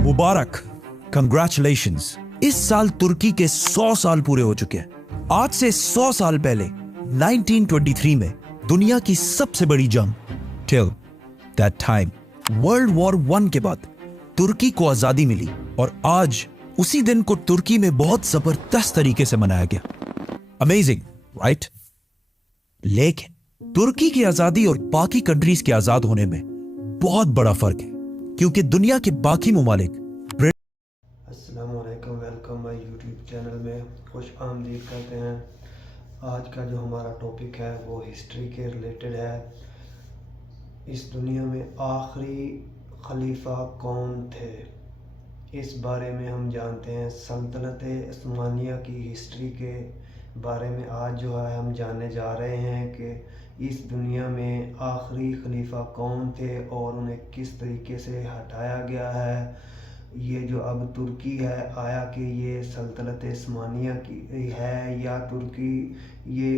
मुबारक, congratulations. इस साल तुर्की के 100 साल पूरे हो चुके हैं। आज से 100 साल पहले 1923 में दुनिया की सबसे बड़ी जंग till that time world war 1 के बाद तुर्की को आजादी मिली और आज उसी दिन को तुर्की में बहुत जबरदस्त तरीके से मनाया गया। Amazing, right? लेकिन तुर्की की आजादी और बाकी कंट्रीज के आजाद होने में बहुत बड़ा फर्क है, क्योंकि दुनिया के बाकी ममालिक अस्सलामुअलैकुम, वेलकम माय यूट्यूब चैनल में खुश आमदीद करते हैं। आज का जो हमारा टॉपिक है वो हिस्ट्री के रिलेटेड है। इस दुनिया में आखिरी खलीफा कौन थे, इस बारे में हम जानते हैं। सल्तनत उस्मानिया की हिस्ट्री के बारे में आज जो है हम जानने जा रहे हैं कि इस दुनिया में आखिरी खलीफा कौन थे और उन्हें किस तरीके से हटाया गया है। ये जो अब तुर्की है, आया कि ये सल्तनत उस्मानिया की है या तुर्की, ये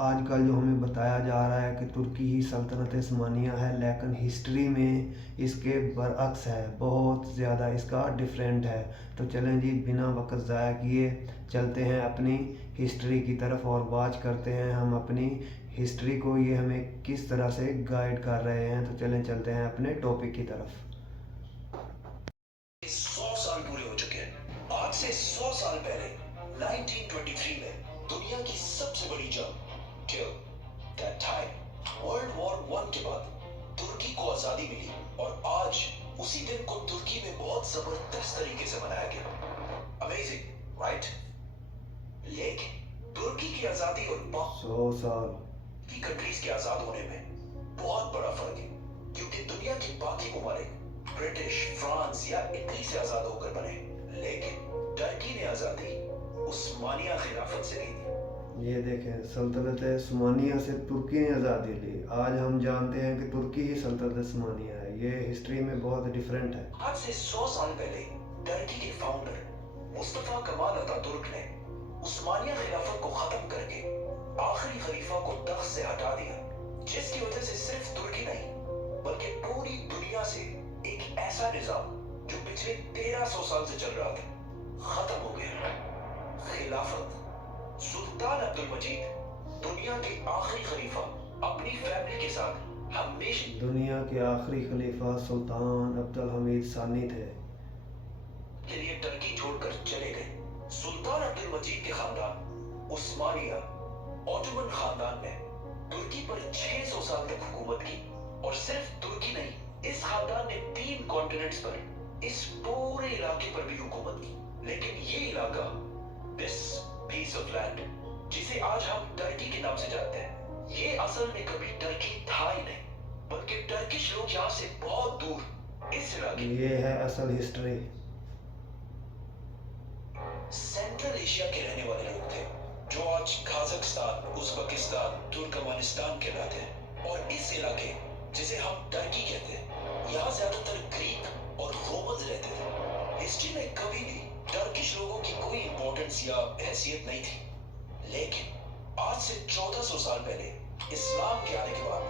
आजकल जो हमें बताया जा रहा है कि तुर्की ही सल्तनत उस्मानिया है, लेकिन हिस्ट्री में इसके बरअक्स है, बहुत ज़्यादा इसका डिफरेंट है। तो चलें जी, बिना वक्त ज़ाया किए चलते हैं अपनी हिस्ट्री की तरफ और बात करते हैं हम अपनी हिस्ट्री को, ये हमें किस तरह से गाइड कर रहे हैं। तो चलें चलते हैं अपने टॉपिक की तरफ। 100 साल पूरे हो चुके हैं। आज से 100 साल पहले 1923 में दुनिया की सबसे बड़ी जंग till that time world war 1 के बाद तुर्की को आजादी मिली और आज उसी दिन को तुर्की में बहुत जबरदस्त तरीके से मनाया गया। Amazing, right? लेकिन तुर्की की आजादी और 100 साल की कंट्रीज के आजाद होने में बहुत बड़ा फर्क है, क्योंकि दुनिया के बाकी ममालिक ब्रिटिश, फ्रांस या इटली से आजाद होकर बने, लेकिन टर्की ने आजादी उस्मानिया खिलाफत से ली थी। ये देखें, सल्तनत उस्मानिया से तुर्की ने आज़ादी ली। आज हम जानते हैं कि तुर्की ही सल्तनत उस्मानिया है। ये हिस्ट्री में बहुत डिफरेंट है। आज से 100 साल पहले टर्की के फाउंडर मुस्तफा कमाल अतातुर्क ने उस्मानिया खिलाफत को खत्म करके आखिरी खलीफा को तख्त से हटा दिया, जिसकी वजह से सिर्फ तुर्की नहीं बल्कि पूरी दुनिया से एक ऐसा निजाम जो पिछले 1300 साल से चल रहा था खत्म हो गया। खिलाफत। सुल्तान अब्दुल मजीद दुनिया के आखिरी खलीफा अपनी फैमिली के साथ हमेशा दुनिया के आखिरी खलीफा सुल्तान अब्दुल हमीद सानी थे के लिए टर्की छोड़कर चले गए। सुल्तान अब्दुल मजीद के खानदान उस्मानिया ऑटोमन खानदान ने तुर्की पर 600 साल तक हुकूमत की, और सिर्फ तुर्की नहीं, इस खानदान ने 3 कॉन्टिनेंट्स पर इस पूरे इलाके पर भी हुकूमत की। लेकिन ये इलाका, दिस पीस ऑफ लैंड जिसे आज हम टर्की के नाम से जानते हैं, ये असल में कभी टर्की था ही नहीं, बल्कि टर्किश लोग यहाँ से बहुत दूर इस इलाके, ये है असल हिस्ट्री। सेंट्रल एशिया के रहने वाले लोग थे, जो आज कजाकिस्तान, उज़्बेकिस्तान, तुर्कमेनिस्तान कहलाते हैं। और इस इलाके जिसे हम टर्की कहते हैं, यहाँ ज्यादातर ग्रीक और रोमन्स रहते थे। हिस्ट्री में कभी भी टर्किश लोगों की कोई इंपॉर्टेंस या हैसियत नहीं थी, लेकिन आज से 1400 साल पहले इस्लाम के आने के बाद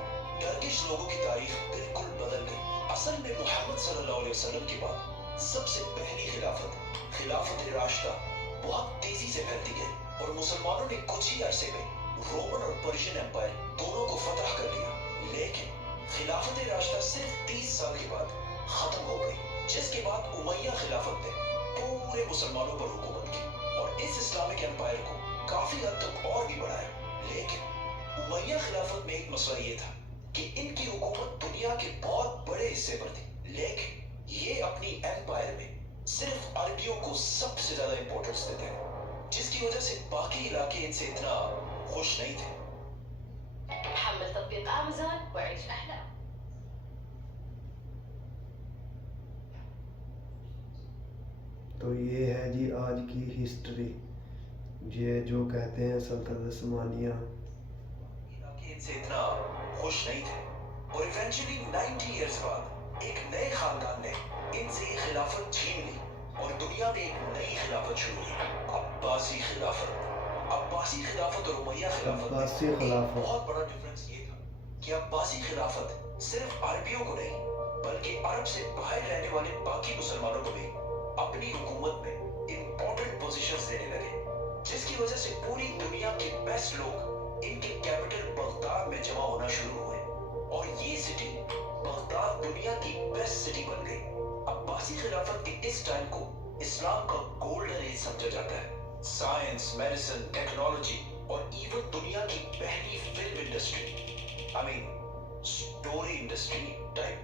टर्किश लोगों की तारीख बिल्कुल बदल गई। असल में मोहम्मद सल्लल्लाहु अलैहि वसल्लम के बाद सबसे पहली खिलाफत राशिदा बहुत तेजी से फैलती गई और मुसलमानों ने कुछ ही अरसे में रोमन और पर्शियन एम्पायर दोनों को फतह कर लिया। लेकिन खिलाफत राशिदा सिर्फ 30 साल के बाद खत्म हो गई, जिसके बाद उमैया खिलाफत ने पूरे मुसलमानों पर हुकूमत की और इस इस्लामिक एम्पायर को काफी हद तक और भी बढ़ाया। लेकिन उमैया खिलाफत में एक मसला ये था कि इनकी हुकूमत दुनिया के बहुत बड़े हिस्से पर थी, लेकिन ये अपनी एम्पायर में सिर्फ अरबियों को सबसे ज्यादा इंपॉर्टेंस देते हैं, जिसकी वजह से बाकी इलाके इनसे इतना खुश नहीं थे। حمل تطبيق أمازون وعيش أحلى. तो ये है जी आज की हिस्ट्री, ये जो कहते हैं सल्तनत उस्मानिया। इलाके इनसे इतना खुश नहीं थे और इवेंचुअली 90 इयर्स बाद एक नए खानदान ने इनसे ये खिलाफत छीन ली और दुनिया में एक नई खिलाफत शुरू की, अब्बासी खिलाफत। अब्बासी खिलाफत और उमैया खिलाफत में बहुत बड़ा डिफरेंस ये था कि अब्बासी खिलाफत सिर्फ अरबियों को नहीं बल्कि अरब से बाहर रहने वाले बाकी मुसलमानों को भी वजह से पूरी दुनिया के बेस्ट लोग इनके कैपिटल बगदाद में जमा होना शुरू हुए और ये सिटी बगदाद दुनिया की बेस्ट सिटी बन गई। अब्बासी खिलाफत के इस टाइम को इस्लाम का गोल्डन एज समझा जाता है। साइंस, मेडिसिन, टेक्नोलॉजी और इवन दुनिया की पहली film industry, I mean story industry type,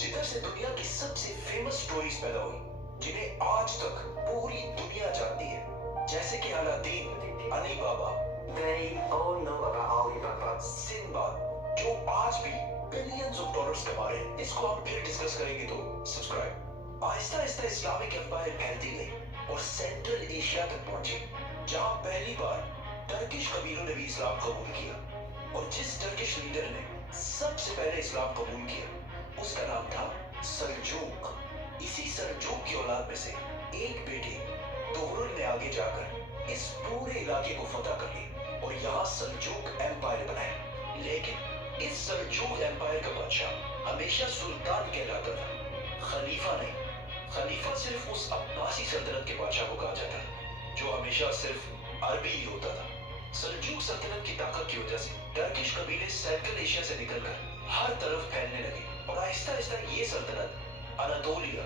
जिधर से दुनिया की सबसे फेमस स्टोरीज पैदा हुई जिन्हें आज तक पूरी दुनिया जानती है, जैसे कि Aladdin, Ali Baba, they all know about Alibaba, Sinbad, जो आज भी बिलियंस ऑफ डॉलर्स कमा रहे हैं। इसको हम फिर डिस्कस करेंगे, तो subscribe. Aahista Aahista Islamic empire फैलती गई और सेंट्रल एशिया तक पहुंची, जहां पहली बार टर्किश कबीलों ने भी इस्लाम कबूल किया। और जिस टर्किश लीडर ने सबसे पहले इस्लाम कबूल किया उसका नाम था सल्जूक। इसी सल्जूक की औलाद में से एक बेटे तुगरुल ने आगे जाकर इस पूरे इलाके को फतह कर लिया और यहाँ सल्जूक एम्पायर बनाया। लेकिन इस सल्जूक एम्पायर का बादशाह हमेशा सुल्तान कहलाता था, खलीफा नहीं। खलीफा सिर्फ उस अब्बासी सल्तनत के बादशाह को कहा जाता था जो हमेशा सिर्फ अरबी ही होता था। सल्जूक सल्तनत की ताकत की वजह से टर्किश कबीले सेंट्रल एशिया से निकलकर हर तरफ फैलने लगे और आहिस्ता आहिस्ता ये सल्तनत अनातोलिया,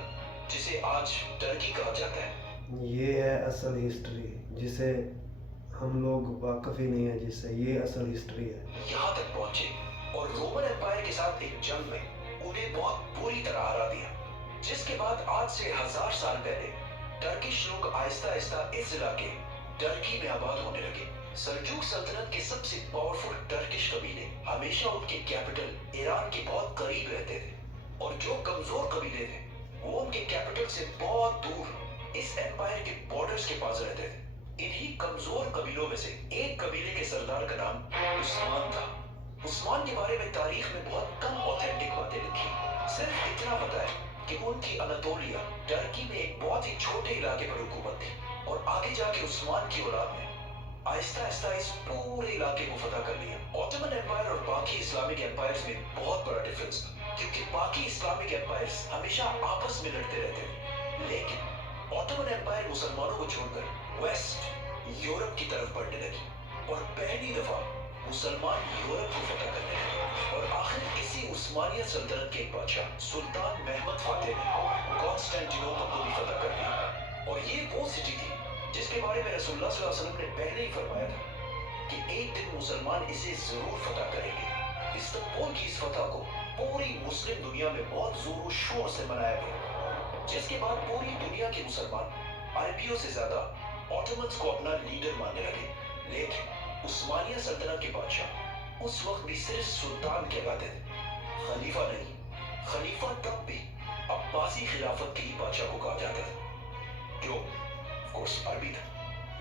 जिसे आज टर्की कहा जाता है, ये है असल हिस्ट्री जिसे हम लोग वाकिफ ही नहीं है, जिससे ये असल हिस्ट्री है। यहाँ तक पहुंचे और रोमन एम्पायर के साथ एक जंग में उन्हें बहुत बुरी तरह हरा दिया, जिसके बाद आज से 1000 साल पहले टर्किश लोग आहिस्ता आहिस्ता इस इलाके टर्की में आबाद होने लगे। सल्जूक सल्तनत के सबसे पावरफुल टर्किश कबीले हमेशा उनके कैपिटल ईरान के बहुत करीब रहते थे और जो कमजोर कबीले थे वो उनके कैपिटल से बहुत दूर इस एम्पायर के बॉर्डर्स के पास रहते थे। इन्हीं कमजोर कबीलों में से एक कबीले के सरदार का नाम उस्मान था। उस्मान के बारे में तारीख में बहुत कम ऑथेंटिक बातें लिखी, सिर्फ इतना पता है कि उनकी अनातोलिया टर्की में एक बहुत ही छोटे इलाके पर हुकूमत थी और आगे जाके उस्मान की औलाद ने आहिस्ता आहिस्ता इस पूरे इलाके को फतह कर लिया। ऑटोमन एम्पायर और बाकी इस्लामिक एम्पायर्स में बहुत बड़ा डिफरेंस था, क्योंकि बाकी इस्लामिक एम्पायर्स हमेशा आपस में लड़ते रहते थे, लेकिन ऑटोमन एम्पायर मुसलमानों को छोड़कर वेस्ट यूरोप की तरफ बढ़ने लगी और पहली दफा मुसलमान यूरोप को फतह करने लगे। और आखिर इसी उस्मानिया सल्तनत के एक बादशाह सुल्तान महमद फातेह ने कॉन्स्टेंटिनोपल को भी फतह कर लिया। और ये वो सिटी थी जिसके बारे में रसूलुल्लाह सल्लल्लाहु अलैहि वसल्लम ने पहले ही फरमाया था कि एक दिन मुसलमान इसे जरूर फतह करेंगे। इस्तांबुल की इस फतह को पूरी मुस्लिम दुनिया में बहुत जोरों शोर से मनाया गया, जिसके बाद पूरी दुनिया के मुसलमान अरबियों से ज्यादा ऑटोमन्स को अपना लीडर मानने लगे। लेकिन उस्मानिया सल्तनत के बादशाह उस वक्त भी सिर्फ सुल्तान कहलाते थे, खलीफा नहीं। खलीफा तब भी अब्बासी खिलाफत के ही बादशाह को कहा जाता था, जो कोर्स अरबी था।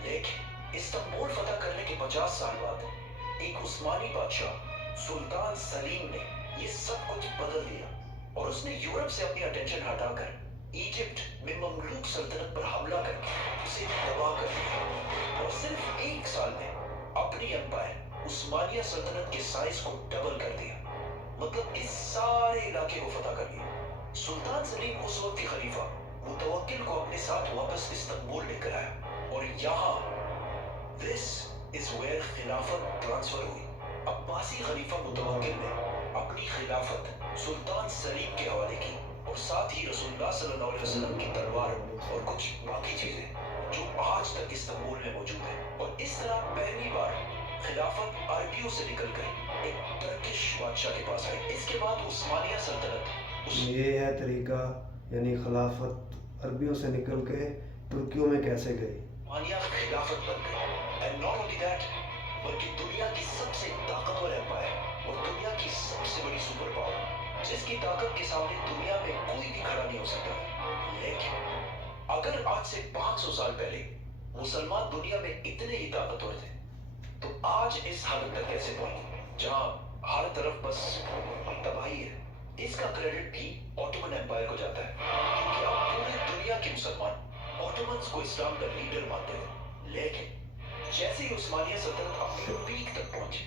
लेकिन इस्तांबुल फतह करने के 50 साल बाद एक उस्मानी बादशाह सुल्तान सलीम ने ये सब कुछ बदल दिया और उसने यूरोप से अपनी अटेंशन हटाकर इजिप्ट में ममलूक सल्तनत पर हमला करके उसे तबाह कर दिया और सिर्फ 1 साल में अपनी एम्पायर उस्मानिया सल्तनत के साइज को डबल कर दिया। मतलब इस सारे इलाके को फतह कर लिया। सुल्तान सलीम उस वक्त के खलीफा मुतवक्किल को अपने साथ वापस इस्तांबुल लेकर आया और यहाँ दिस इज वेयर खिलाफत ट्रांसफर हुई। अब्बासी खलीफा मुतवक्किल ने अपनी खिलाफत सुल्तान सलीम के हवाले की और साथ ही रसूलुल्लाह सल्लल्लाहु अलैहि वसल्लम की तलवार और कुछ बाकी चीजें जो आज तक इस्तांबुल में मौजूद है। और इस तरह पहली बार खिलाफत अरबियों से निकलकर एक टर्किश बादशाह के पास आई। इसके बाद उस्मानिया सल्तनत ये है तरीका, यानी खिलाफत अरबियों से निकल के तुर्कियों में कैसे गई। उस्मानिया खिलाफत बन गई। एंड नॉट ओनली दैट, बल्कि दुनिया की सबसे ताकतवर एम्पायर और दुनिया की सबसे बड़ी सुपर पावर, जिसकी ताकत के सामने दुनिया में कोई भी खड़ा नहीं हो सकता। लेकिन अगर आज से 500 साल पहले मुसलमान दुनिया में इतने ही ताकतवर थे, तो आज इस हालत तक कैसे पहुंचे जहां हर तरफ बस तबाही है। इसका क्रेडिट भी ऑटोमन एम्पायर को जाता है, क्योंकि अब पूरी दुनिया के मुसलमान ऑटोमन्स को इस्लाम का लीडर मानते थे। लेकिन जैसे ही उस्मानिया सल्तनत अपने पीक तक पहुंची,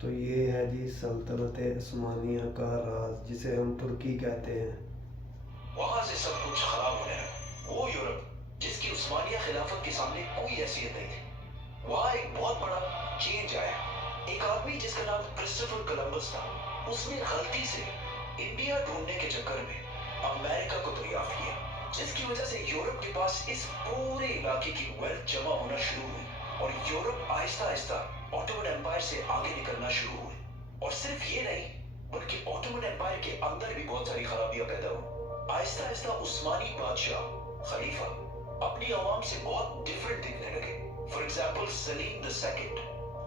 तो ये है जी सल्तनत उस्मानिया का राज, जिसे हम तुर्की कहते हैं। वहां से सब कुछ खराब होने लगा। वो यूरोप जिसकी उस्मानिया खिलाफत के सामने कोई हैसियत नहीं थी, वहां एक बहुत बड़ा चेंज आया। एक आदमी जिसका नाम क्रिस्टोफर कोलंबस था, उसने गलती से इंडिया ढूंढने के चक्कर में अमेरिका को दरियाफ्त किया, जिसकी वजह से यूरोप के पास इस पूरे इलाके की वेल्थ जमा होना शुरू हुई और Europe Aahista Aahista Ottoman empire से आगे निकलना शुरू हुए। और सिर्फ ये नहीं, बल्कि ऑटोमन एम्पायर के अंदर भी बहुत सारी खराबियां पैदा हुई। आहिस्ता आहिस्ता उस्मानी बादशाह खलीफा अपनी आवाम से बहुत डिफरेंट दिखने लगे। For example Salim the second,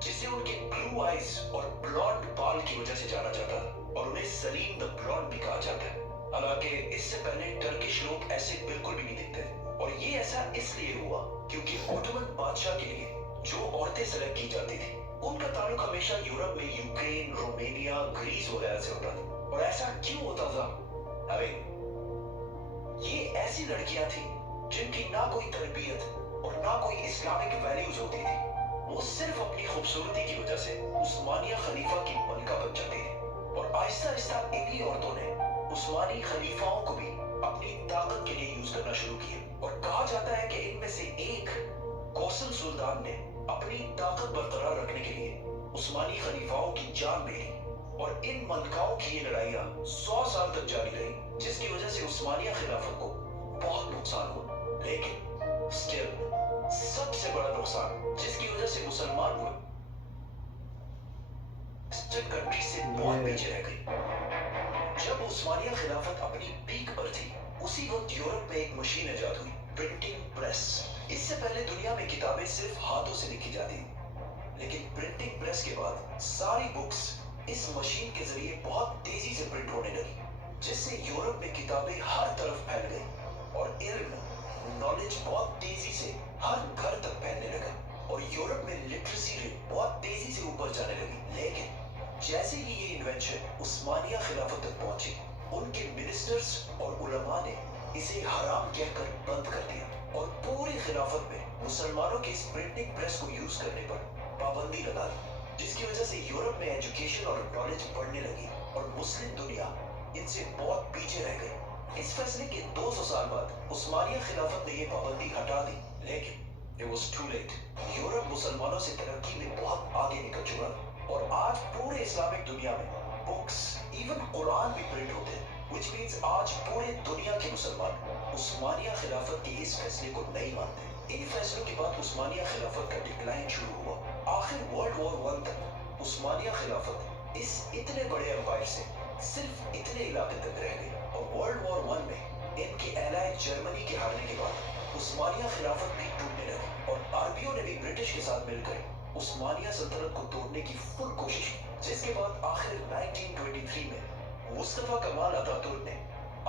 जिसे उनके ब्लू आइज और ब्लॉन्ड बाल की वजह से जाना जाता है और उन्हें सलीम द ब्लॉन्ड भी कहा जाता है। हालांकि इससे पहले टर्किश लोग ऐसे बिल्कुल भी नहीं दिखते थे और ये ऐसा इसलिए हुआ क्योंकि ऑटोमन बादशाह के लिए जो औरतें सेलेक्ट की जाती थी उनका ताल्लुक हमेशा यूरोप में यूक्रेन, रोमानिया, ग्रीस वगैरह से होता था। और ऐसा क्यों होता था? ये ऐसी लड़कियां थी जिनकी ना कोई तरबियत और ना कोई इस्लामिक वैल्यूज होती थी। वो सिर्फ अपनी खूबसूरती की वजह से उस्मानिया खलीफा की मलका बन जाती थी और आहिस्ता आहिस्ता इन्हीं औरतों ने उस्मानी खलीफाओं को भी अपनी ताकत के लिए यूज करना शुरू किया। और कहा जाता है कि इनमें से एक कौसल सुल्तान ने अपनी ताकत बरकरार रखने के लिए उस्मानी खलीफाओं की जान ले ली और इन मलकाओं की ये लड़ाइयां 100 साल तक जारी रही, जिसकी वजह से उस्मानिया खिलाफत को बहुत नुकसान हुआ। लेकिन स्टिल सबसे बड़ा नुकसान जिसकी वजह से मुसलमान हुए कंट्री से बहुत पीछे रह गई। जब उस्मानिया खिलाफत अपनी पीक पर थी, उसी वक्त यूरोप में एक मशीन इजाद हुई, प्रिंटिंग प्रेस। इससे पहले दुनिया में किताबें सिर्फ हाथों से लिखी जाती थी, लेकिन प्रिंटिंग प्रेस के बाद सारी बुक्स इस मशीन के जरिए बहुत तेजी से प्रिंट होने लगी, जिससे यूरोप में किताबें हर तरफ फैल गई और इल्म, नॉलेज बहुत तेजी से हर घर तक फैलने लगा और यूरोप में लिटरेसी रेट बहुत तेजी से ऊपर जाने लगी। लेकिन जैसे ही ये इन्वेंशन उस्मानिया खिलाफत तक पहुंची, उनके मिनिस्टर्स और उलमा ने इसे हराम कहकर बंद कर दिया और पूरी खिलाफत में मुसलमानों के इस प्रिंटिंग प्रेस को यूज करने पर पाबंदी लगा दी, जिसकी वजह से यूरोप में एजुकेशन और नॉलेज बढ़ने लगी और मुस्लिम दुनिया इनसे बहुत पीछे रह गई। इस फैसले के 200 साल बाद उस्मानिया खिलाफत ने ये पाबंदी हटा दी, लेकिन it was too late। Europe मुसलमानों से तरक्की में बहुत आगे निकल चुका था और आज पूरे इस्लामिक दुनिया में बुक्स, इवन कुरान भी प्रिंट होते हैं, which means आज पूरे दुनिया के मुसलमान उस्मानिया खिलाफत के इस फैसले को नहीं मानते। इन फैसलों के बाद उस्मानिया खिलाफत का डिक्लाइन शुरू हुआ। आखिर वर्ल्ड वॉर 1 तक उस्मानिया खिलाफत इस इतने बड़े एम्पायर से सिर्फ इतने इलाके तक रह गई और वर्ल्ड वॉर 1 में इनके एलाय जर्मनी के हारने के बाद उस्मानिया खिलाफत भी टूटने लगी और अरबियों ने भी ब्रिटिश के साथ मिलकर उस्मानिया सल्तनत को तोड़ने की फुल कोशिश की, जिसके बाद आखिर 1923 में मुस्तफा कमाल अतातुर्क ने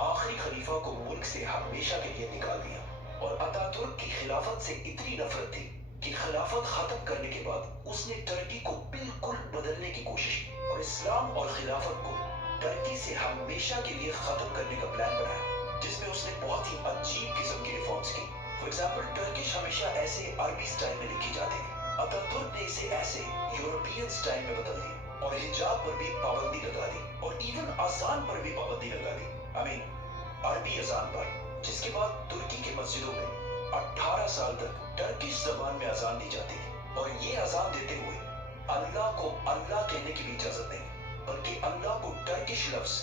आखिरी खलीफा को मुल्क से हमेशा के लिए निकाल दिया और अतातुर्क की खिलाफत से इतनी नफरत थी कि खिलाफत खत्म करने के बाद उसने टर्की को बिल्कुल बदलने की कोशिश की और इस्लाम और खिलाफत को टर्की से हमेशा के लिए खत्म करने का प्लान बनाया, जिसमें उसने बहुत ही अजीब किस्म की रिफॉर्म्स की। फॉर एग्जाम्पल, टर्किश हमेशा ऐसे अरबी स्टाइल में लिखी जाती थी, अतातुर्क ने इसे ऐसे यूरोपियन स्टाइल में बदल दिया और हिजाब पर भी पाबंदी लगा दी और इवन अजान पर भी पाबंदी लगा दी। अरबी अजान पर, जिसके बाद तुर्की के मस्जिदों में 18 साल तक टर्किश जबान में अजान दी जाती थी और ये अजान देते हुए अल्लाह को अल्लाह कहने की भी इजाजत नहीं, बल्कि अल्लाह को टर्किश लफ्ज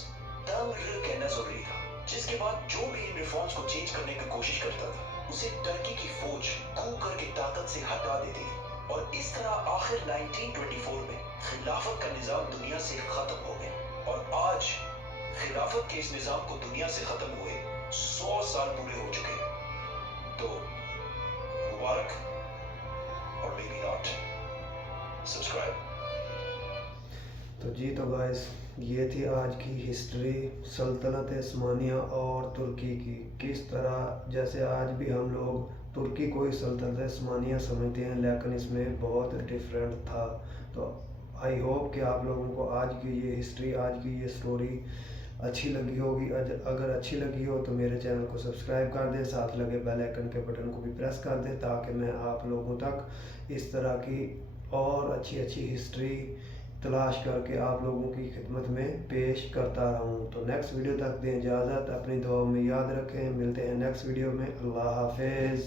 तंग्र कहना जरूरी था। जिसके बाद जो भी इन रिफॉर्म्स को चेंज करने की कोशिश करता था, उसे टर्की की फौज कूद करके ताकत से हटा देती थी और इस तरह आखिर 1924 में खिलाफत का निजाम दुनिया से खत्म हो गया और आज खिलाफत के इस निजाम को दुनिया से खत्म हुए 100 साल पूरे हो चुके हैं। तो मुबारक और मे बी नॉट। सब्सक्राइब। तो गाइस, ये थी आज की हिस्ट्री सल्तनत उस्मानिया और तुर्की की। किस तरह, जैसे आज भी हम लोग तुर्की को ही सल्तनत उस्मानिया समझते हैं, लेकिन इसमें बहुत डिफरेंट था। तो आई होप कि आप लोगों को आज की ये हिस्ट्री, आज की ये स्टोरी अच्छी लगी होगी। अगर अच्छी लगी हो तो मेरे चैनल को सब्सक्राइब कर दें, साथ लगे बेल आइकन के बटन को भी प्रेस कर दें, ताकि मैं आप लोगों तक इस तरह की और अच्छी हिस्ट्री तलाश करके आप लोगों की खिदमत में पेश करता रहूँ। तो नेक्स्ट वीडियो तक दें इजाज़त, अपनी दुआओं में याद रखें। मिलते हैं नेक्स्ट वीडियो में। अल्लाह हाफिज़।